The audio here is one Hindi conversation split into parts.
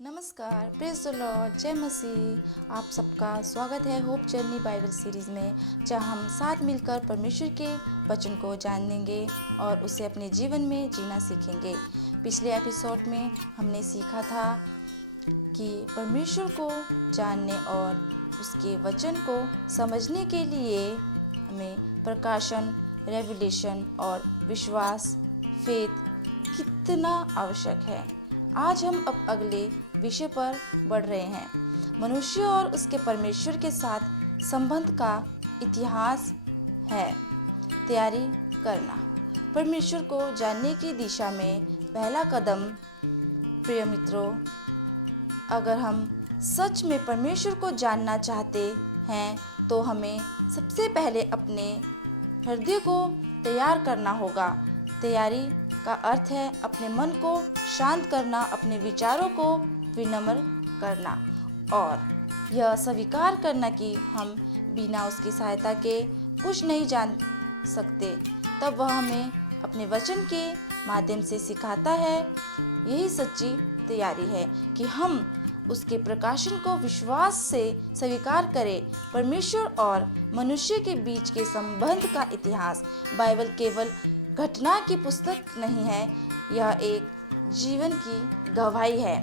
नमस्कार, प्रेज़ द लॉर्ड, जय मसीह। आप सबका स्वागत है होप जर्नी बाइबल सीरीज़ में, जहां हम साथ मिलकर परमेश्वर के वचन को जानेंगे और उसे अपने जीवन में जीना सीखेंगे। पिछले एपिसोड में हमने सीखा था कि परमेश्वर को जानने और उसके वचन को समझने के लिए हमें प्रकाशन, रेवलेशन और विश्वास, फेथ कितना आवश्यक है। आज हम अब अगले विषय पर बढ़ रहे हैं। मनुष्य और उसके परमेश्वर के साथ संबंध का इतिहास है। तैयारी करना। परमेश्वर को जानने की दिशा में पहला कदम। प्रिय मित्रों, अगर हम सच में परमेश्वर को जानना चाहते हैं तो हमें सबसे पहले अपने हृदय को तैयार करना होगा। तैयारी का अर्थ है अपने मन को शांत करना, अपने विचारों को विनम्र करना और यह स्वीकार करना कि हम बिना उसकी सहायता के कुछ नहीं जान सकते। तब वह हमें अपने वचन के माध्यम से सिखाता है। यही सच्ची तैयारी है कि हम उसके प्रकाशन को विश्वास से स्वीकार करें। परमेश्वर और मनुष्य के बीच के संबंध का इतिहास बाइबल केवल घटना की पुस्तक नहीं है, यह एक जीवन की गवाही है।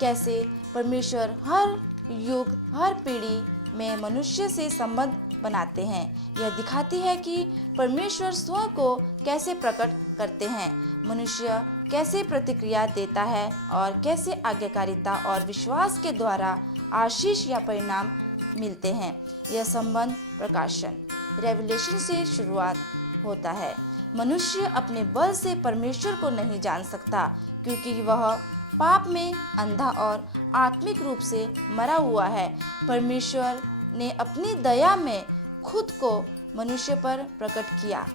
कैसे परमेश्वर हर युग, हर पीढ़ी में मनुष्य से संबंध बनाते हैं। यह दिखाती है कि परमेश्वर स्वयं को कैसे प्रकट करते हैं, मनुष्य कैसे प्रतिक्रिया देता है और कैसे आज्ञाकारिता और विश्वास के द्वारा आशीष या परिणाम मिलते हैं। यह संबंध प्रकाशन, रेवलेशन से शुरुआत होता है। मनुष्य अपने बल से परमेश्वर को नहीं जान सकता क्योंकि वह पाप में अंधा और आत्मिक रूप से मरा हुआ है। परमेश्वर ने अपनी दया में खुद को मनुष्य पर प्रकट किया।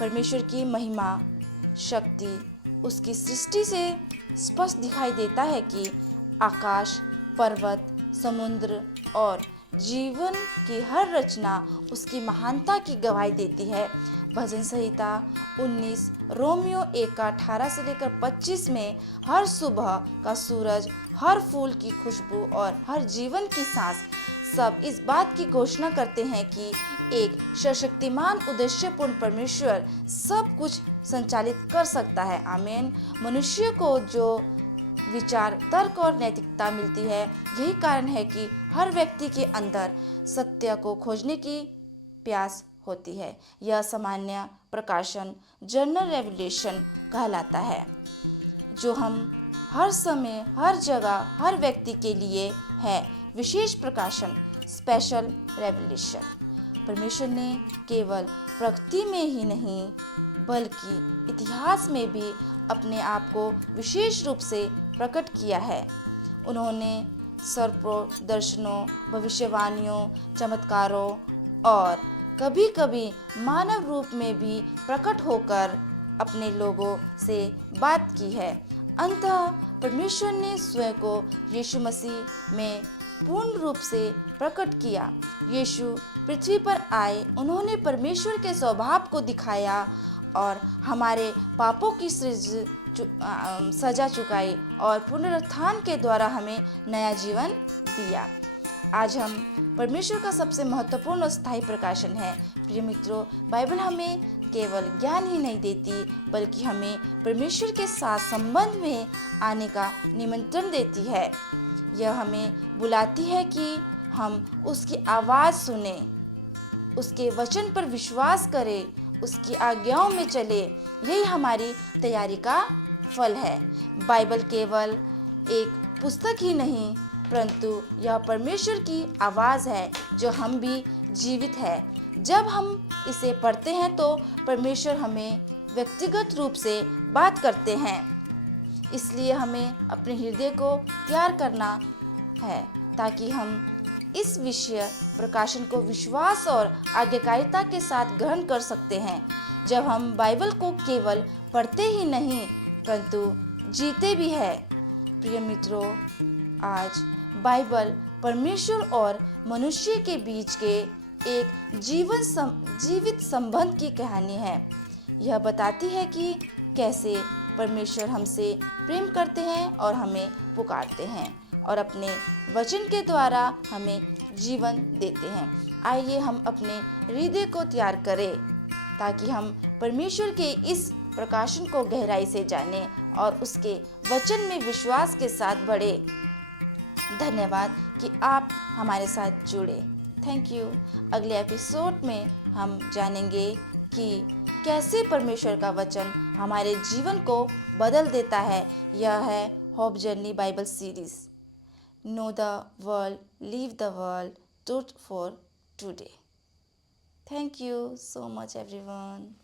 परमेश्वर की महिमा, शक्ति उसकी सृष्टि से स्पष्ट दिखाई देता है कि आकाश, पर्वत, समुद्र और जीवन की हर रचना उसकी महानता की गवाही देती है। भजन संहिता 19 रोमियो 1:18 से लेकर 25 में हर सुबह का सूरज, हर फूल की खुशबू और हर जीवन की सांस सब इस बात की घोषणा करते हैं कि एक सशक्तिमान उद्देश्यपूर्ण परमेश्वर सब कुछ संचालित कर सकता है। आमीन। मनुष्य को जो विचार, तर्क और नैतिकता मिलती है, यही कारण है कि हर व्यक्ति के अंदर सत्य को खोजने की प्यास होती है। यह सामान्य प्रकाशन, जनरल रेवलेशन कहलाता है, जो हम हर समय, हर जगह, हर व्यक्ति के लिए है। विशेष प्रकाशन, स्पेशल रेवलेशन। परमेश्वर ने केवल प्रकृति में ही नहीं बल्कि इतिहास में भी अपने आप को विशेष रूप से प्रकट किया है। उन्होंने सर्पों, दर्शनों, भविष्यवाणियों, चमत्कारों और कभी कभी मानव रूप में भी प्रकट होकर अपने लोगों से बात की है। अंततः परमेश्वर ने स्वयं को यीशु मसीह में पूर्ण रूप से प्रकट किया। यीशु पृथ्वी पर आए, उन्होंने परमेश्वर के स्वभाव को दिखाया और हमारे पापों की सजा चुकाई और पुनरुत्थान के द्वारा हमें नया जीवन दिया। आज हम परमेश्वर का सबसे महत्वपूर्ण और स्थायी प्रकाशन है। प्रिय मित्रों, बाइबल हमें केवल ज्ञान ही नहीं देती बल्कि हमें परमेश्वर के साथ संबंध में आने का निमंत्रण देती है। यह हमें बुलाती है कि हम उसकी आवाज़ सुने, उसके वचन पर विश्वास करें, उसकी आज्ञाओं में चले। यही हमारी तैयारी का फल है। बाइबल केवल एक पुस्तक ही नहीं परंतु यह परमेश्वर की आवाज़ है जो हम भी जीवित है। जब हम इसे पढ़ते हैं तो परमेश्वर हमें व्यक्तिगत रूप से बात करते हैं। इसलिए हमें अपने हृदय को तैयार करना है ताकि हम इस विषय प्रकाशन को विश्वास और आज्ञाकारिता के साथ ग्रहण कर सकते हैं। जब हम बाइबल को केवल पढ़ते ही नहीं परंतु जीते भी है। प्रिय मित्रों, आज बाइबल परमेश्वर और मनुष्य के बीच के एक जीवित संबंध की कहानी है। यह बताती है कि कैसे परमेश्वर हमसे प्रेम करते हैं और हमें पुकारते हैं और अपने वचन के द्वारा हमें जीवन देते हैं। आइए हम अपने हृदय को तैयार करें ताकि हम परमेश्वर के इस प्रकाशन को गहराई से जानें और उसके वचन में विश्वास के साथ बढ़े। धन्यवाद कि आप हमारे साथ जुड़े। Thank you. अगले एपिसोड में हम जानेंगे कि कैसे परमेश्वर का वचन हमारे जीवन को बदल देता है। यह है hope journey Bible series. Know the world, leave the world, truth for today. Thank you so much everyone.